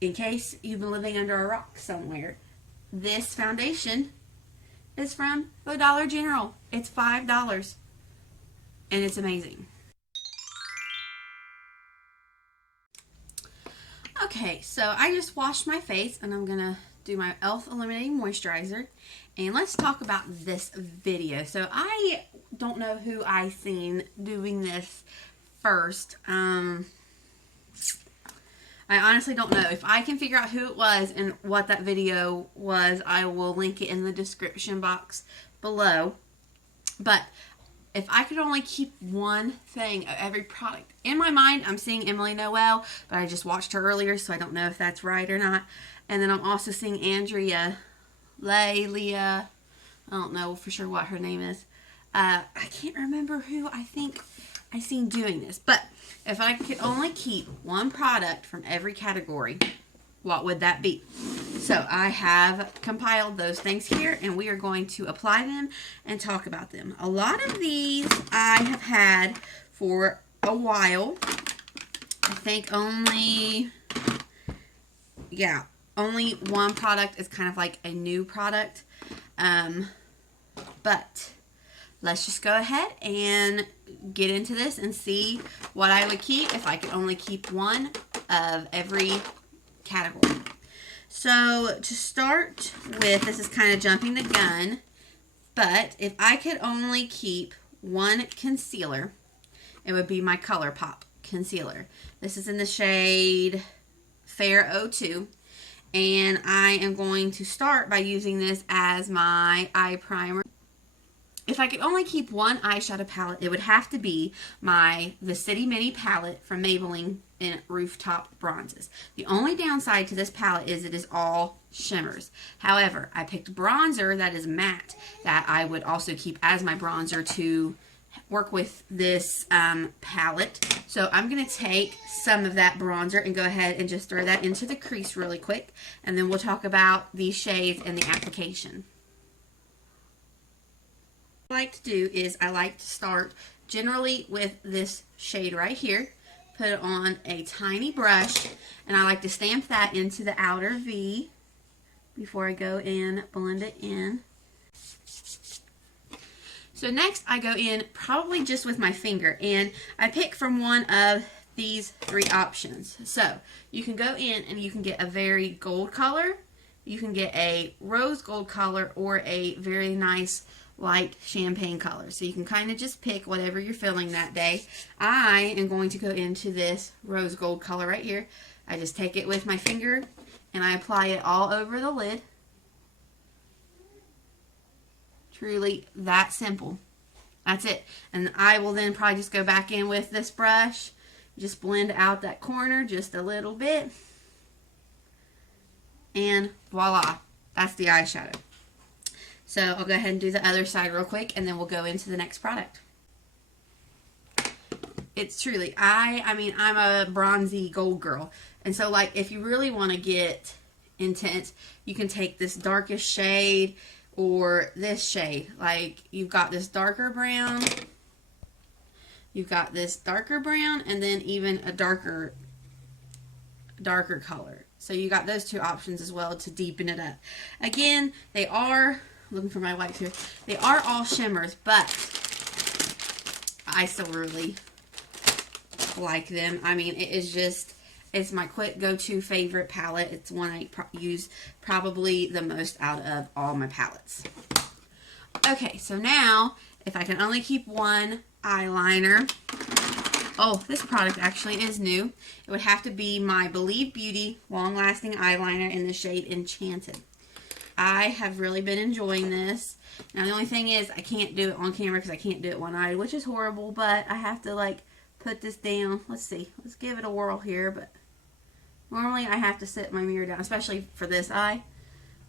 in case you've been living under a rock somewhere, this foundation is from the Dollar General. It's $5 and it's amazing. Okay, so I just washed my face and I'm gonna do my e.l.f. Illuminating Moisturizer, and let's talk about this video. So I don't know who I seen doing this first. I honestly don't know. If I can figure out who it was and what that video was, I will link it in the description box below. But if I could only keep one thing of every product, in my mind, I'm seeing Emily Noel, but I just watched her earlier, so I don't know if that's right or not. And then I'm also seeing Andrea, Leah, I don't know for sure what her name is. I can't remember who I think I seen doing this. But if I could only keep one product from every category, what would that be? So I have compiled those things here, and we are going to apply them and talk about them. A lot of these I have had for a while. I think only one product is kind of like a new product. But let's just go ahead and get into this and see what I would keep if I could only keep one of every category. So to start with, this is kind of jumping the gun, but if I could only keep one concealer, it would be my ColourPop concealer. This is in the shade Fair 02, and I am going to start by using this as my eye primer. If I could only keep one eyeshadow palette, it would have to be the City Mini palette from Maybelline in Rooftop Bronzes. The only downside to this palette is it is all shimmers. However, I picked bronzer that is matte that I would also keep as my bronzer to work with this palette. So I'm going to take some of that bronzer and go ahead and just throw that into the crease really quick, and then we'll talk about these shades and the application. What I like to do is I like to start generally with this shade right here, put it on a tiny brush, and I like to stamp that into the outer V before I go and blend it in. So next I go in probably just with my finger, and I pick from one of these three options. So you can go in and you can get a very gold color, you can get a rose gold color, or a very nice light champagne color. So you can kind of just pick whatever you're feeling that day. I am going to go into this rose gold color right here. I just take it with my finger and I apply it all over the lid. Truly that simple. That's it. And I will then probably just go back in with this brush, just blend out that corner just a little bit, and voila, that's the eyeshadow. So I'll go ahead and do the other side real quick, and then we'll go into the next product. It's truly, I mean, I'm a bronzy gold girl. And so, like, if you really want to get intense, you can take this darkest shade or this shade. Like, you've got this darker brown, you've got this darker brown, and then even a darker color. So you got those two options as well to deepen it up. Again, they are, looking for my wipes here, they are all shimmers, but I still really like them. I mean, it is just, it's my quick go-to favorite palette. It's one I use probably the most out of all my palettes. Okay, so now, if I can only keep one eyeliner, oh, this product actually is new. It would have to be my Believe Beauty Long Lasting Eyeliner in the shade Enchanted. I have really been enjoying this. Now, the only thing is I can't do it on camera because I can't do it one-eyed, which is horrible, but I have to, like, put this down. Let's see. Let's give it a whirl here, but normally I have to sit my mirror down, especially for this eye.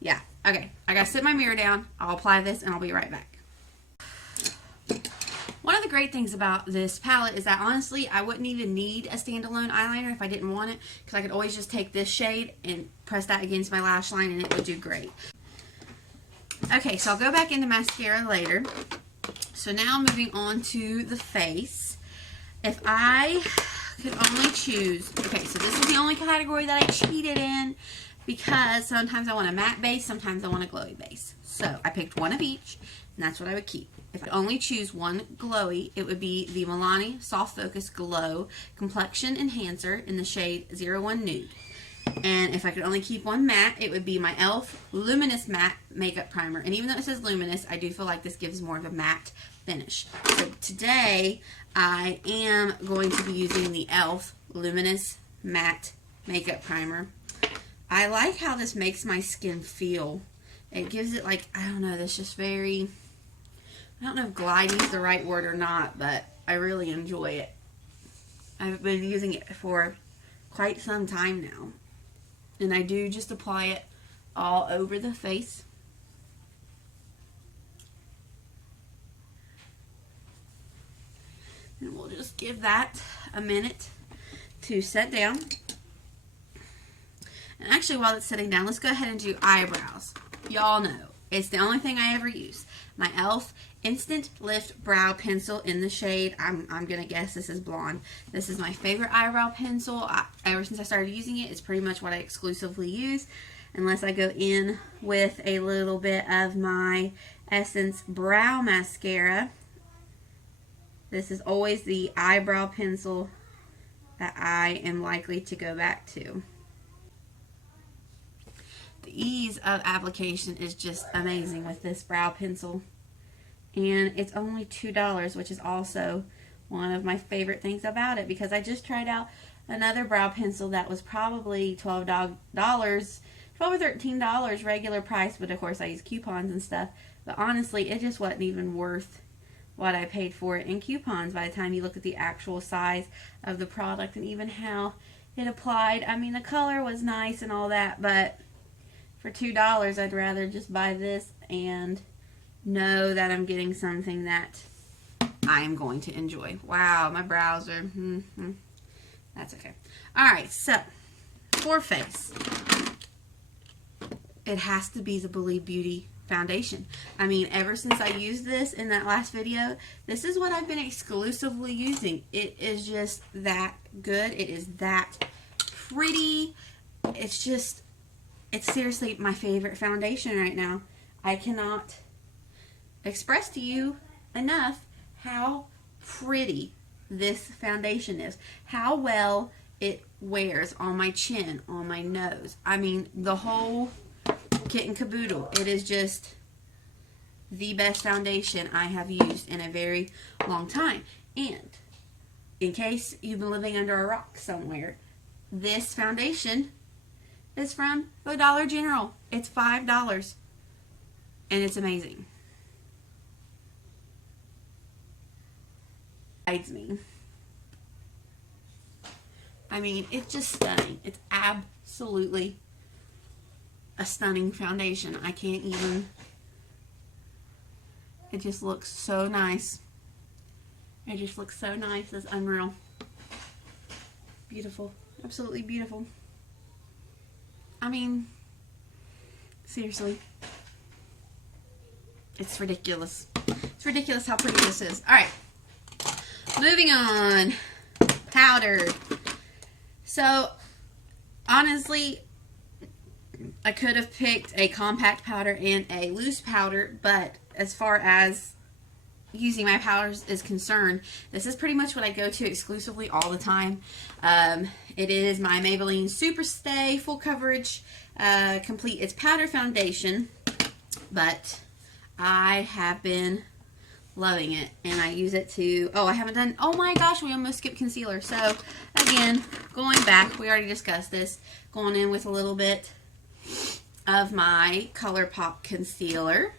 Yeah, okay. I gotta sit my mirror down. I'll apply this, and I'll be right back. One of the great things about this palette is that, honestly, I wouldn't even need a standalone eyeliner if I didn't want it, because I could always just take this shade and press that against my lash line, and it would do great. Okay, so I'll go back into mascara later. So now moving on to the face. If I could only choose, okay, so this is the only category that I cheated in because sometimes I want a matte base, sometimes I want a glowy base. So I picked one of each, and that's what I would keep. If I could only choose one glowy, it would be the Milani Soft Focus Glow Complexion Enhancer in the shade 01 Nude. And if I could only keep one matte, it would be my e.l.f. Luminous Matte Makeup Primer. And even though it says Luminous, I do feel like this gives more of a matte finish. So today, I am going to be using the e.l.f. Luminous Matte Makeup Primer. I like how this makes my skin feel. It gives it like, I don't know, this just very, I don't know if gliding is the right word or not, but I really enjoy it. I've been using it for quite some time now. And I do just apply it all over the face. And we'll just give that a minute to set down. And actually, while it's sitting down, let's go ahead and do eyebrows. Y'all know, it's the only thing I ever use. My e.l.f. Instant Lift Brow Pencil in the shade, I'm going to guess this is blonde. This is my favorite eyebrow pencil. Ever since I started using it, it's pretty much what I exclusively use. Unless I go in with a little bit of my Essence Brow Mascara. This is always the eyebrow pencil that I am likely to go back to. The ease of application is just amazing with this brow pencil. And it's only $2, which is also one of my favorite things about it, because I just tried out another brow pencil that was probably $12 or $13 regular price, but of course I use coupons and stuff. But honestly, it just wasn't even worth what I paid for it in coupons by the time you look at the actual size of the product and even how it applied. I mean, the color was nice and all that, but for $2, I'd rather just buy this and know that I'm getting something that I'm going to enjoy. Wow, my brows are, that's okay. Alright, so, for face, it has to be the Believe Beauty foundation. I mean, ever since I used this in that last video, this is what I've been exclusively using. It is just that good. It is that pretty. It's just, it's seriously my favorite foundation right now. I cannot express to you enough how pretty this foundation is. How well it wears on my chin, on my nose. I mean, the whole kit and caboodle. It is just the best foundation I have used in a very long time. And in case you've been living under a rock somewhere, this foundation is from the Dollar General. It's $5 and it's amazing. Me. I mean, it's just stunning. It's absolutely a stunning foundation. I can't even, it just looks so nice. It just looks so nice. It's unreal. Beautiful. Absolutely beautiful. I mean, seriously. It's ridiculous. It's ridiculous how pretty this is. Alright. Moving on. Powder. So, honestly, I could have picked a compact powder and a loose powder, but as far as using my powders is concerned, this is pretty much what I go to exclusively all the time. It is my Maybelline Superstay Full Coverage Complete Its Powder Foundation, but I have been loving it, and I use it to, oh, I haven't done, oh my gosh, we almost skipped concealer. So, again, going back, we already discussed this, going in with a little bit of my ColourPop concealer.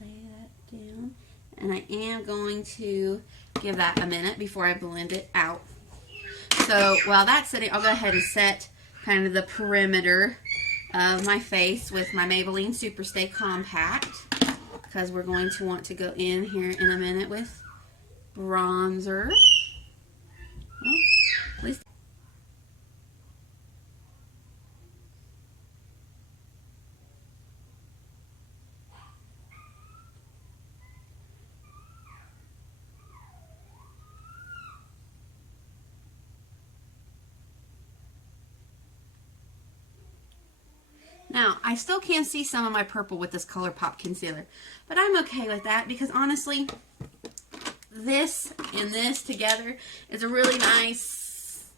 Lay that down, and I am going to give that a minute before I blend it out. So, while that's sitting, I'll go ahead and set kind of the perimeter of my face with my Maybelline Superstay Compact, because we're going to want to go in here in a minute with bronzer. Well, at least I still can see some of my purple with this ColourPop concealer. But I'm okay with that because honestly, this and this together is a really nice,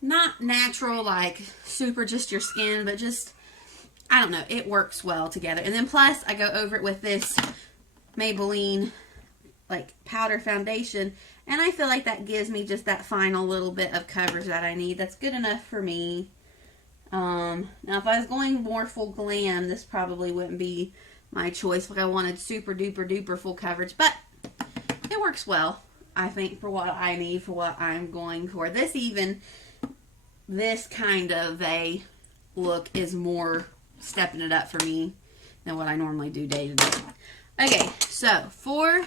not natural, like super just your skin, but just, I don't know, it works well together. And then plus, I go over it with this Maybelline like powder foundation, and I feel like that gives me just that final little bit of coverage that I need. That's good enough for me. Now if I was going more full glam, this probably wouldn't be my choice. Like I wanted super duper duper full coverage, but it works well, I think, for what I need, for what I'm going for. This kind of a look is more stepping it up for me than what I normally do day to day. Okay, so for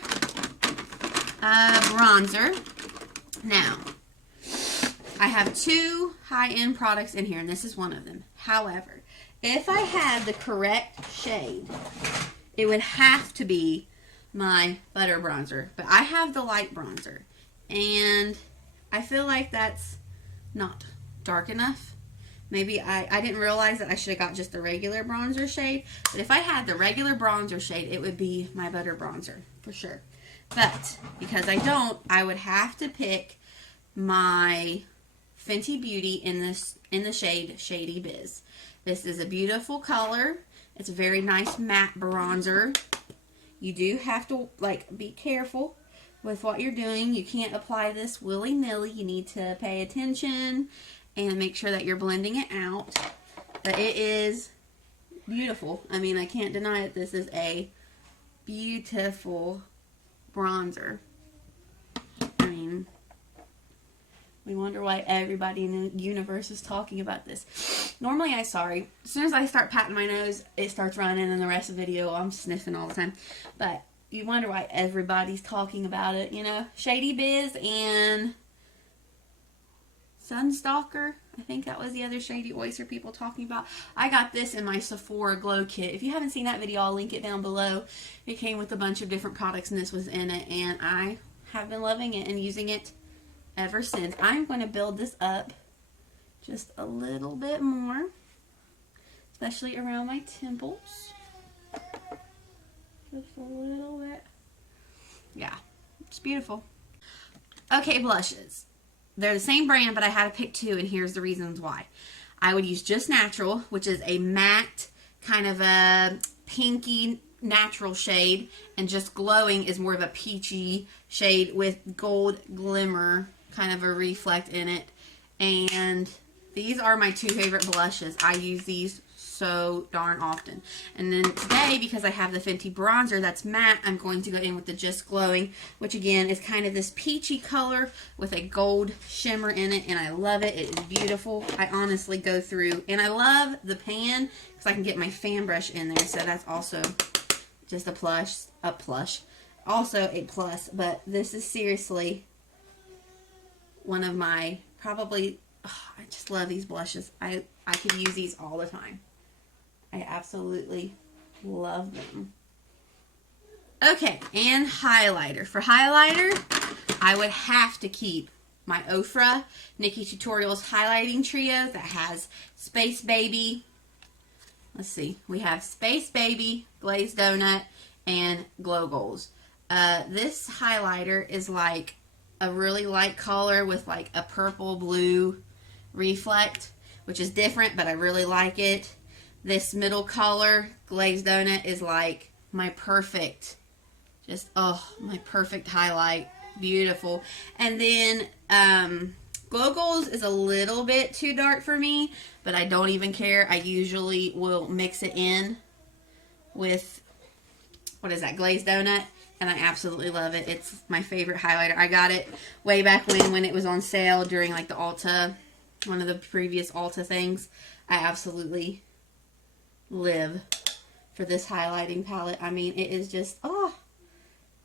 bronzer, now I have two high-end products in here, and this is one of them. However, if I had the correct shade, it would have to be my butter bronzer. But I have the light bronzer, and I feel like that's not dark enough. Maybe I didn't realize that I should have got just the regular bronzer shade. But if I had the regular bronzer shade, it would be my butter bronzer, for sure. But because I don't, I would have to pick my Fenty Beauty in the shade Shady Biz. This is a beautiful color. It's a very nice matte bronzer. You do have to like be careful with what you're doing. You can't apply this willy-nilly. You need to pay attention and make sure that you're blending it out. But it is beautiful. I mean, I can't deny it. This is a beautiful bronzer. I mean, we wonder why everybody in the universe is talking about this. Normally, as soon as I start patting my nose, it starts running, and the rest of the video, I'm sniffing all the time. But you wonder why everybody's talking about it, you know? Shady Biz and Sunstalker. I think that was the other Shady Oyster people talking about. I got this in my Sephora Glow Kit. If you haven't seen that video, I'll link it down below. It came with a bunch of different products, and this was in it, and I have been loving it and using it ever since. I'm going to build this up just a little bit more, especially around my temples. Just a little bit. Yeah, it's beautiful. Okay, blushes. They're the same brand, but I had to pick two, and here's the reasons why. I would use Just Natural, which is a matte, kind of a pinky natural shade, and Just Glowing is more of a peachy shade with gold glimmer, kind of a reflect in it. And these are my two favorite blushes. I use these so darn often. And then today, because I have the Fenty bronzer that's matte, I'm going to go in with the Just Glowing, which again is kind of this peachy color with a gold shimmer in it, and I love it. It is beautiful. I honestly go through, and I love the pan because I can get my fan brush in there, so that's also just also a plus. But this is seriously one of my I just love these blushes. I could use these all the time. I absolutely love them. Okay, and highlighter. For highlighter, I would have to keep my Ofra NikkiTutorials highlighting trio that has Space Baby. Let's see. We have Space Baby, Glazed Donut, and Glow Goals. This highlighter is like a really light color with like a purple blue reflect, which is different, but I really like it. This middle color, Glazed Donut, is like my perfect, my perfect highlight. Beautiful. And then Glow Goals is a little bit too dark for me, but I don't even care. I usually will mix it in with, Glazed Donut, and I absolutely love it. It's my favorite highlighter. I got it way back when it was on sale during like the Ulta, one of the previous Ulta things. I absolutely live for this highlighting palette. I mean, it is just,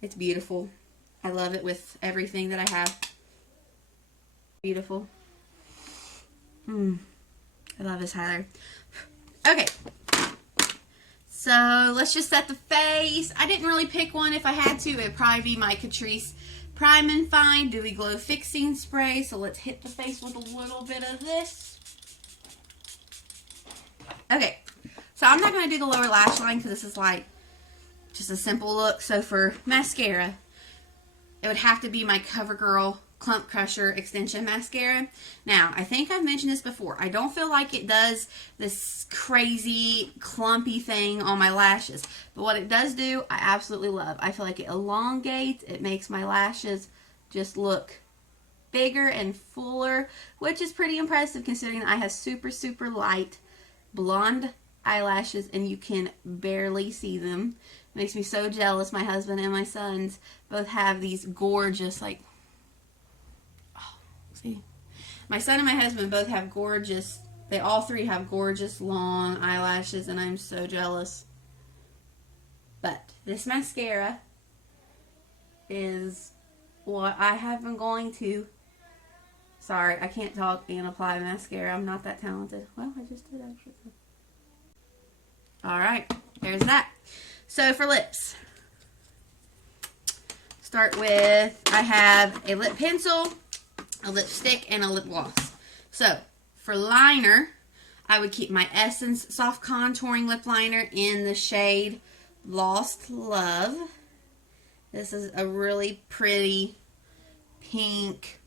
it's beautiful. I love it with everything that I have. Beautiful. I love this highlighter. Okay. So, let's just set the face. I didn't really pick one. If I had to, it would probably be my Catrice Prime and Fine Dewy Glow Fixing Spray. So, let's hit the face with a little bit of this. Okay. So I'm not going to do the lower lash line because this is like just a simple look. So for mascara, it would have to be my CoverGirl Clump Crusher Extension Mascara. Now, I think I've mentioned this before. I don't feel like it does this crazy clumpy thing on my lashes. But what it does do, I absolutely love. I feel like it elongates. It makes my lashes just look bigger and fuller, which is pretty impressive considering I have super, super light blonde eyelashes and you can barely see them. It makes me so jealous. My husband and my sons both have these gorgeous, like, see, my son and my husband both have gorgeous, they all three have gorgeous long eyelashes, and I'm so jealous. But this mascara is what I have been going to, sorry, I can't talk and apply mascara. I'm not that talented. Well, I just did actually. Alright, there's that. So for lips, start with, I have a lip pencil, a lipstick, and a lip gloss. So, for liner, I would keep my Essence Soft Contouring Lip Liner in the shade Lost Love. This is a really pretty pink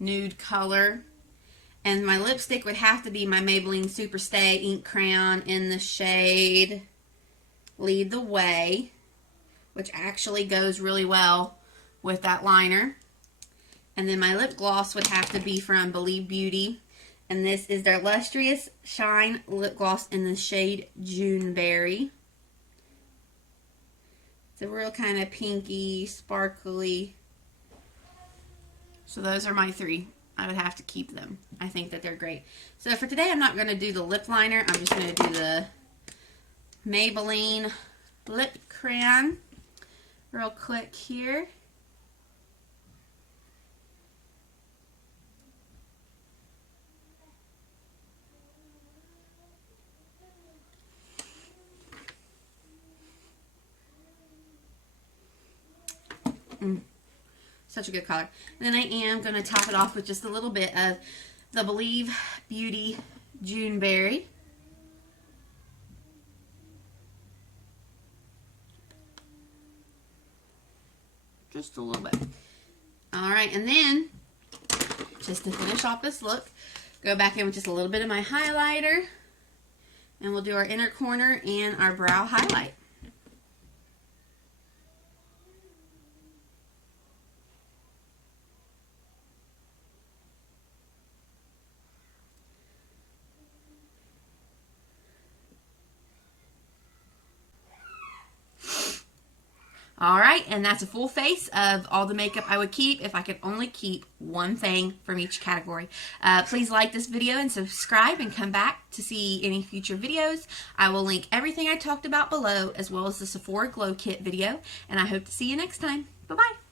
nude color. And my lipstick would have to be my Maybelline Superstay Ink Crayon in the shade Lead the Way, which actually goes really well with that liner. And then my lip gloss would have to be from Believe Beauty. And this is their Lustrous Shine Lip Gloss in the shade Juneberry. It's a real kind of pinky, sparkly. So those are my three. I would have to keep them. I think that they're great. So for today, I'm not going to do the lip liner. I'm just going to do the Maybelline Lip Crayon real quick here. Such a good color. And then I am going to top it off with just a little bit of the Believe Beauty Juneberry. Just a little bit. Alright, and then, just to finish off this look, go back in with just a little bit of my highlighter. And we'll do our inner corner and our brow highlight. Alright, and that's a full face of all the makeup I would keep if I could only keep one thing from each category. Please like this video and subscribe and come back to see any future videos. I will link everything I talked about below as well as the Sephora Glow Kit video, and I hope to see you next time. Bye-bye.